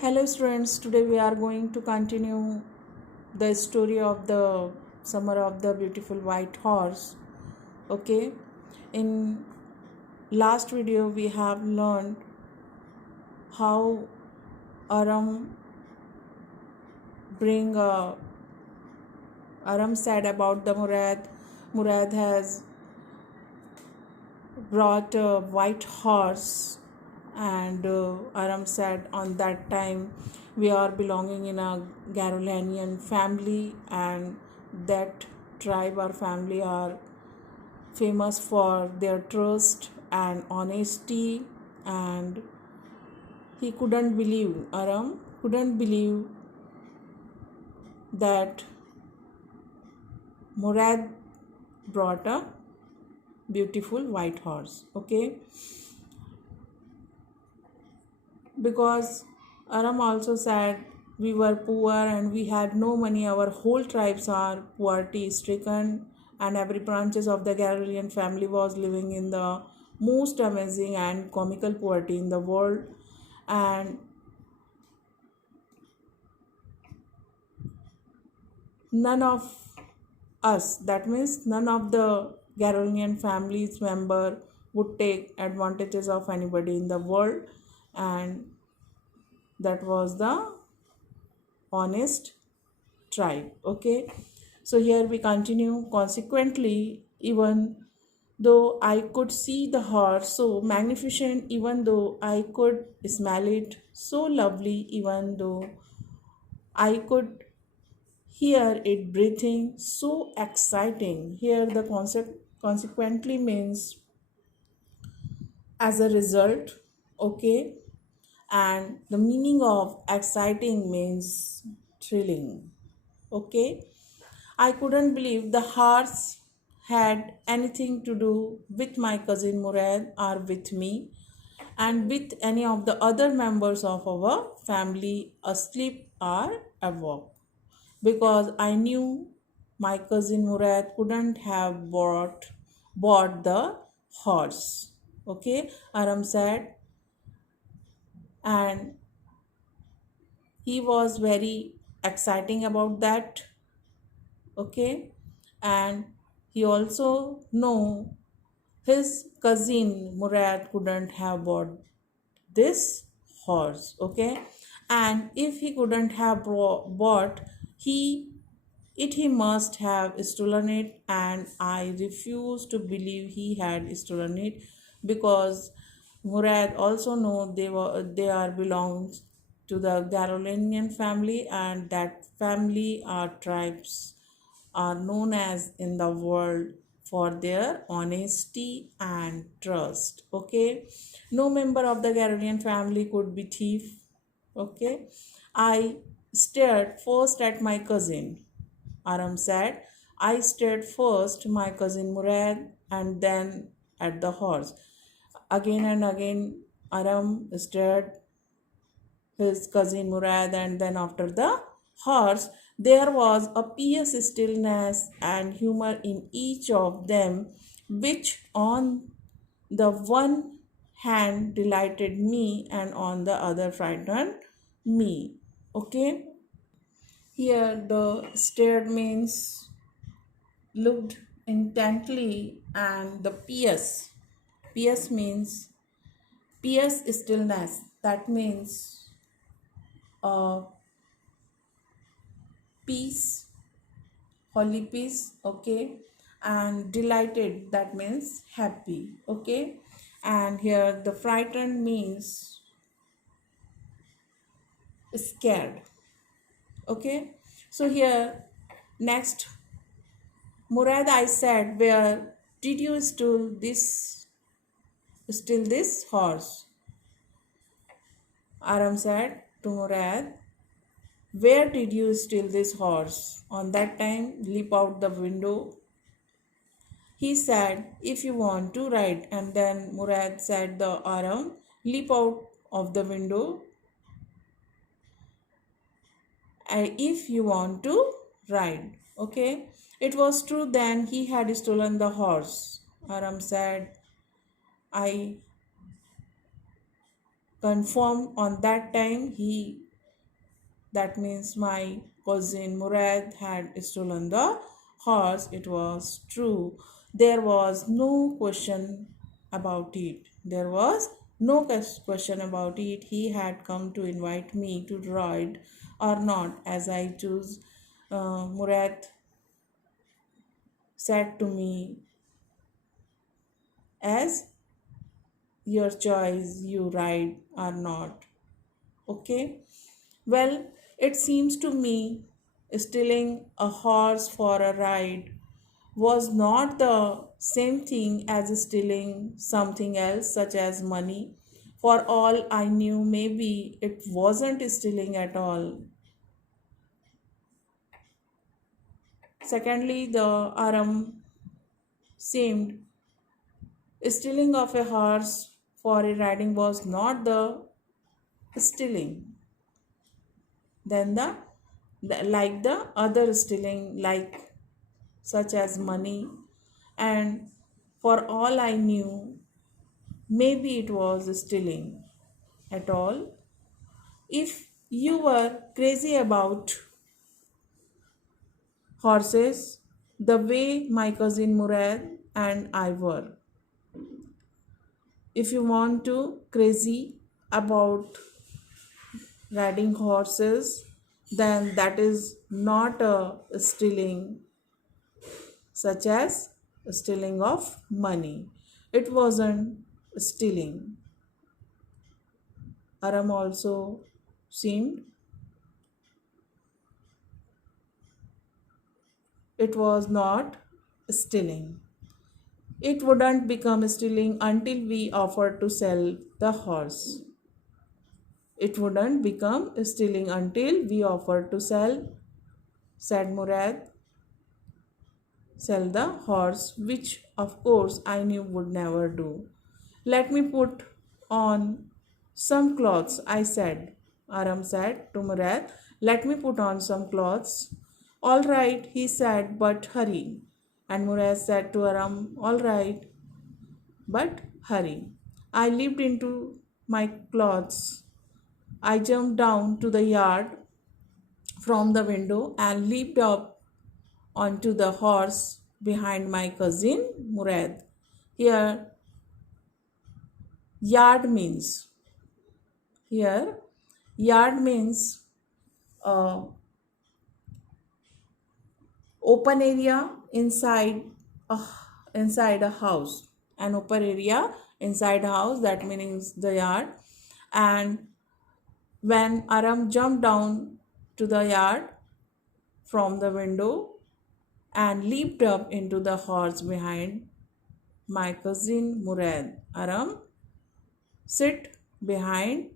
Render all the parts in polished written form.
Hello students, today we are going to continue the story of the summer of the beautiful white horse. Okay, in last video we have learned how Aram bring Aram said about the Murad. Murad has brought a white horse, and Aram said on that time we are belonging in a Garulanian family, and that tribe or family are famous for their trust and honesty. And Aram couldn't believe that Murad brought a beautiful white horse. Okay, because Aram also said we were poor and we had no money. Our whole tribes are poverty stricken, and every branches of the Galilean family was living in the most amazing and comical poverty in the world. And none of us, that means none of the Galilean family's member, would take advantages of anybody in the world, and that was the honest tribe. Okay, so here we continue. Consequently, even though I could see the horse so magnificent, even though I could smell it so lovely, even though I could hear it breathing so exciting. Here the concept consequently means as a result. Okay, and the meaning of exciting means thrilling. Okay, I couldn't believe the horse had anything to do with my cousin Murad or with me and with any of the other members of our family asleep or awake, because I knew my cousin Murad couldn't have bought the horse. Okay, Aram said, and he was very exciting about that. Okay, and he also know his cousin Murad couldn't have bought this horse. Okay, and if he couldn't have bought, he he must have stolen it, and I refuse to believe he had stolen it, because Murad also know they are belongs to the Garolinian family, and that family or tribes are known as in the world for their honesty and trust. Okay, no member of the Garolian family could be thief. Okay, I stared first at my cousin. Aram said, I stared first my cousin Murad and then at the horse. Again and again, Aram stared his cousin Murad, and then after the horse. There was a pious stillness and humor in each of them, which on the one hand delighted me and on the other frightened me. Okay, here the stared means looked intently, and the pious means pious stillness, that means uh, peace, holy peace. Okay, and delighted, that means happy. Okay, and here the frightened means scared. Okay, so here next, Murad, I said, where did you steal this horse? Aram said to Murad, where did you steal this horse? On that time, leap out the window. He said, if you want to ride. And then Murad said the Aram, leap out of the window if you want to ride. Okay. It was true then he had stolen the horse. Aram said, I confirmed on that time. That means my cousin Murad had stolen the horse. It was true. There was no question about it. There was no question about it. He had come to invite me to ride or not. As I choose, Murad said to me, as your choice, you ride or not. Okay. Well, it seems to me stealing a horse for a ride was not the same thing as stealing something else, such as money. For all I knew, maybe it wasn't stealing at all. Secondly, the Aram seemed stealing of a horse for a riding was not the stealing. Then like the other stealing, like such as money, and for all I knew, maybe it was stealing at all. If you were crazy about horses, the way my cousin Murad and I were, if you want to crazy about riding horses, then that is not a stealing, such as stealing of money. It wasn't stealing. Aram also seemed it was not stealing. It wouldn't become stealing until we offered to sell the horse. It wouldn't become stealing until we offered to sell, said Murad, sell the horse, which of course I knew would never do. Let me put on some clothes, I said. Aram said to Murad, let me put on some clothes. All right, he said, but hurry. And Murad said to Aram, all right, but hurry. I leaped into my clothes. I jumped down to the yard from the window and leaped up onto the horse behind my cousin Murad. Here, yard means here yard means uh, open area a inside a house. An open area inside a house, that means the yard. And when Aram jumped down to the yard from the window and leaped up into the horse behind my cousin Murad, Aram sit behind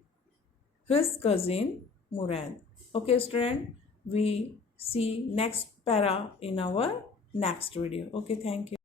his cousin Murad. Okay, student, we see next para in our next video. Okay, thank you.